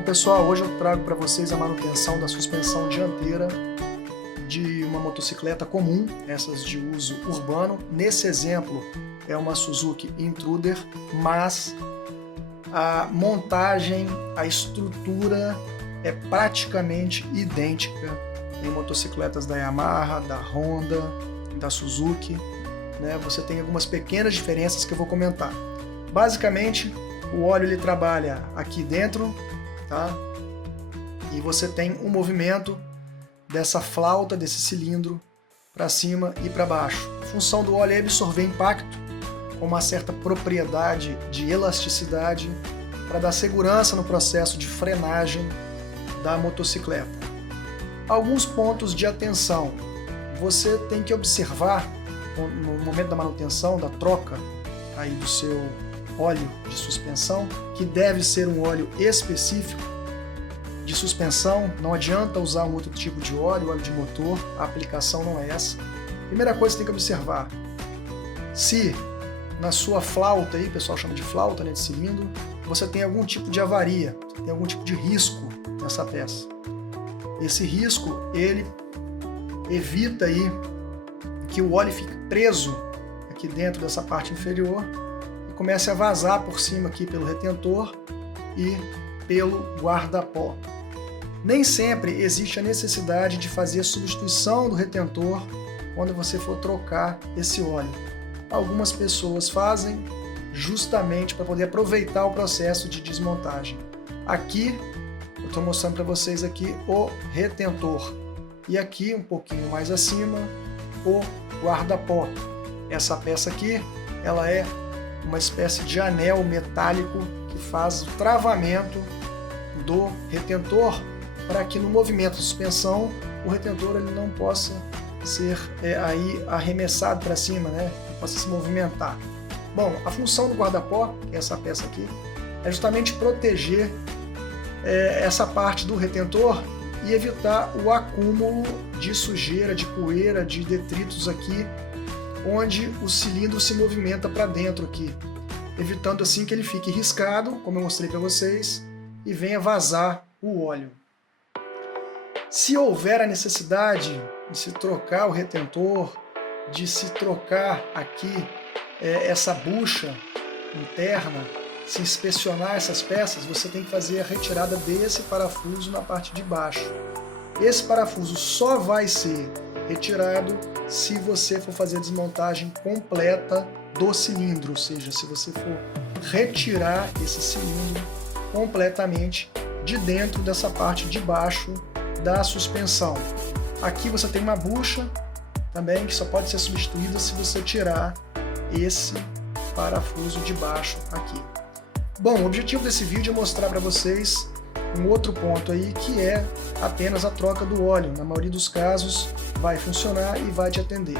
Bom pessoal, hoje eu trago para vocês a manutenção da suspensão dianteira de uma motocicleta comum, essas de uso urbano. Nesse exemplo é uma Suzuki Intruder, mas a montagem, a estrutura é praticamente idêntica em motocicletas da Yamaha, da Honda, da Suzuki, né? Você tem algumas pequenas diferenças que eu vou comentar. Basicamente, o óleo ele trabalha aqui dentro, tá? E você tem um movimento dessa flauta, desse cilindro, para cima e para baixo. A função do óleo é absorver impacto com uma certa propriedade de elasticidade para dar segurança no processo de frenagem da motocicleta. Alguns pontos de atenção. Você tem que observar no momento da manutenção, da troca aí do seu óleo de suspensão, que deve ser um óleo específico de suspensão. Não adianta usar um outro tipo de óleo de motor, a aplicação não é essa. Primeira coisa que você tem que observar, se na sua flauta, aí, o pessoal chama de flauta, né, de cilindro, você tem algum tipo de avaria, tem algum tipo de risco nessa peça. Esse risco, ele evita aí que o óleo fique preso aqui dentro dessa parte inferior e comece a vazar por cima aqui pelo retentor e pelo guarda-pó. Nem sempre existe a necessidade de fazer a substituição do retentor quando você for trocar esse óleo. Algumas pessoas fazem justamente para poder aproveitar o processo de desmontagem. Aqui eu estou mostrando para vocês aqui o retentor e aqui um pouquinho mais acima o guarda-pó. Essa peça aqui, ela é uma espécie de anel metálico que faz o travamento do retentor para que no movimento de suspensão o retentor ele não possa ser aí arremessado para cima, né? Não possa se movimentar. Bom, a função do guarda-pó, que é essa peça aqui, é justamente proteger essa parte do retentor e evitar o acúmulo de sujeira, de poeira, de detritos aqui, onde o cilindro se movimenta para dentro aqui, evitando assim que ele fique riscado, como eu mostrei para vocês, e venha vazar o óleo. Se houver a necessidade de se trocar o retentor, de se trocar aqui essa bucha interna, se inspecionar essas peças, você tem que fazer a retirada desse parafuso na parte de baixo. Esse parafuso só vai ser retirado se você for fazer a desmontagem completa do cilindro, ou seja, se você for retirar esse cilindro completamente de dentro dessa parte de baixo da suspensão. Aqui você tem uma bucha também que só pode ser substituída se você tirar esse parafuso de baixo aqui. Bom, o objetivo desse vídeo é mostrar para vocês um outro ponto aí, que é apenas a troca do óleo. Na maioria dos casos vai funcionar e vai te atender.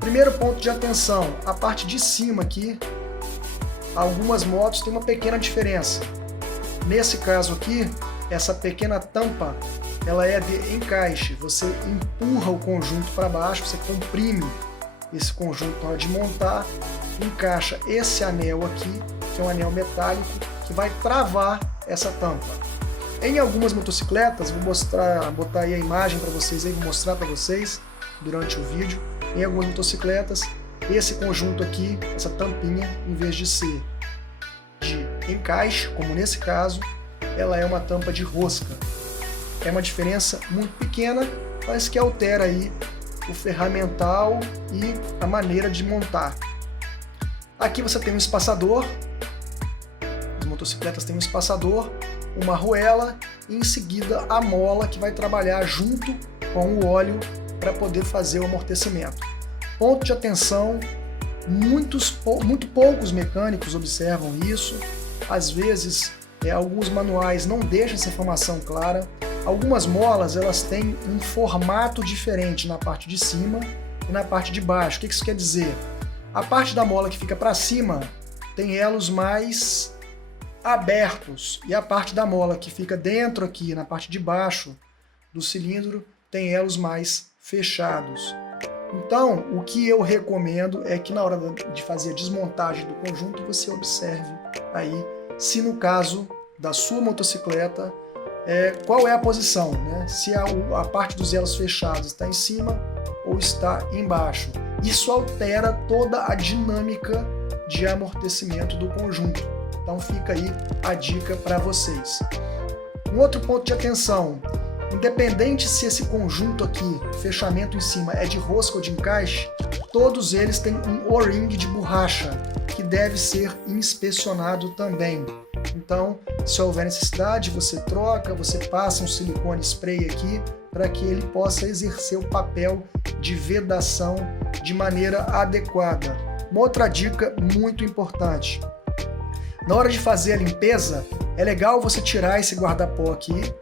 Primeiro ponto de atenção, a parte de cima aqui, algumas motos têm uma pequena diferença. Nesse caso aqui, essa pequena tampa, ela é de encaixe. Você empurra o conjunto para baixo, você comprime esse conjunto na hora de montar, encaixa esse anel aqui, que é um anel metálico, que vai travar essa tampa. Em algumas motocicletas, vou botar aí a imagem para vocês, aí, vou mostrar para vocês durante o vídeo. Em algumas motocicletas, esse conjunto aqui, essa tampinha, em vez de ser de encaixe, como nesse caso, ela é uma tampa de rosca. É uma diferença muito pequena, mas que altera aí o ferramental e a maneira de montar. Aqui você tem um espaçador, as motocicletas têm um espaçador, uma arruela e em seguida a mola que vai trabalhar junto com o óleo para poder fazer o amortecimento. Ponto de atenção, muito poucos mecânicos observam isso, às vezes alguns manuais não deixam essa informação clara. Algumas molas elas têm um formato diferente na parte de cima e na parte de baixo. O que isso quer dizer? A parte da mola que fica para cima tem elos mais abertos e a parte da mola que fica dentro aqui, na parte de baixo do cilindro, tem elos mais fechados. Então, o que eu recomendo é que na hora de fazer a desmontagem do conjunto você observe aí se no caso da sua motocicleta qual é a posição, né? Se a parte dos elos fechados está em cima ou está embaixo. Isso altera toda a dinâmica de amortecimento do conjunto. Então fica aí a dica para vocês. Um outro ponto de atenção, independente se esse conjunto aqui, fechamento em cima, é de rosca ou de encaixe, todos eles têm um O-ring de borracha, que deve ser inspecionado também. Então, se houver necessidade, você troca, você passa um silicone spray aqui, para que ele possa exercer o papel de vedação de maneira adequada. Uma outra dica muito importante, na hora de fazer a limpeza, é legal você tirar esse guarda-pó aqui,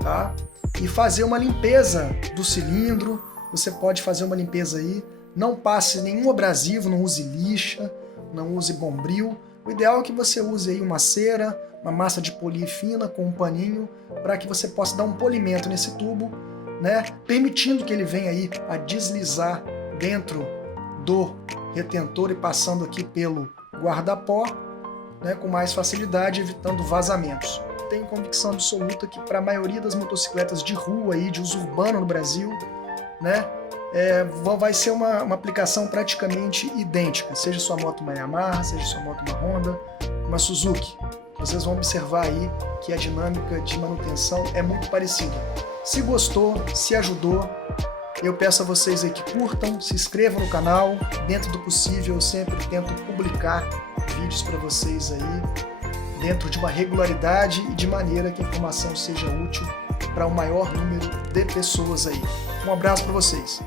tá? E fazer uma limpeza do cilindro. Você pode fazer uma limpeza aí, não passe nenhum abrasivo, não use lixa, não use bombril. O ideal é que você use aí uma cera, uma massa de polir fina com um paninho, para que você possa dar um polimento nesse tubo, né? Permitindo que ele venha aí a deslizar dentro do retentor e passando aqui pelo guarda-pó, né, com mais facilidade, evitando vazamentos. Tenho convicção absoluta que para a maioria das motocicletas de rua aí, de uso urbano no Brasil, né, vai ser uma aplicação praticamente idêntica, seja sua moto uma Yamaha, seja sua moto uma Honda, uma Suzuki. Vocês vão observar aí que a dinâmica de manutenção é muito parecida. Se gostou, se ajudou, eu peço a vocês aí que curtam, se inscrevam no canal. Dentro do possível, eu sempre tento publicar vídeos para vocês aí, dentro de uma regularidade e de maneira que a informação seja útil para o maior número de pessoas aí. Um abraço para vocês.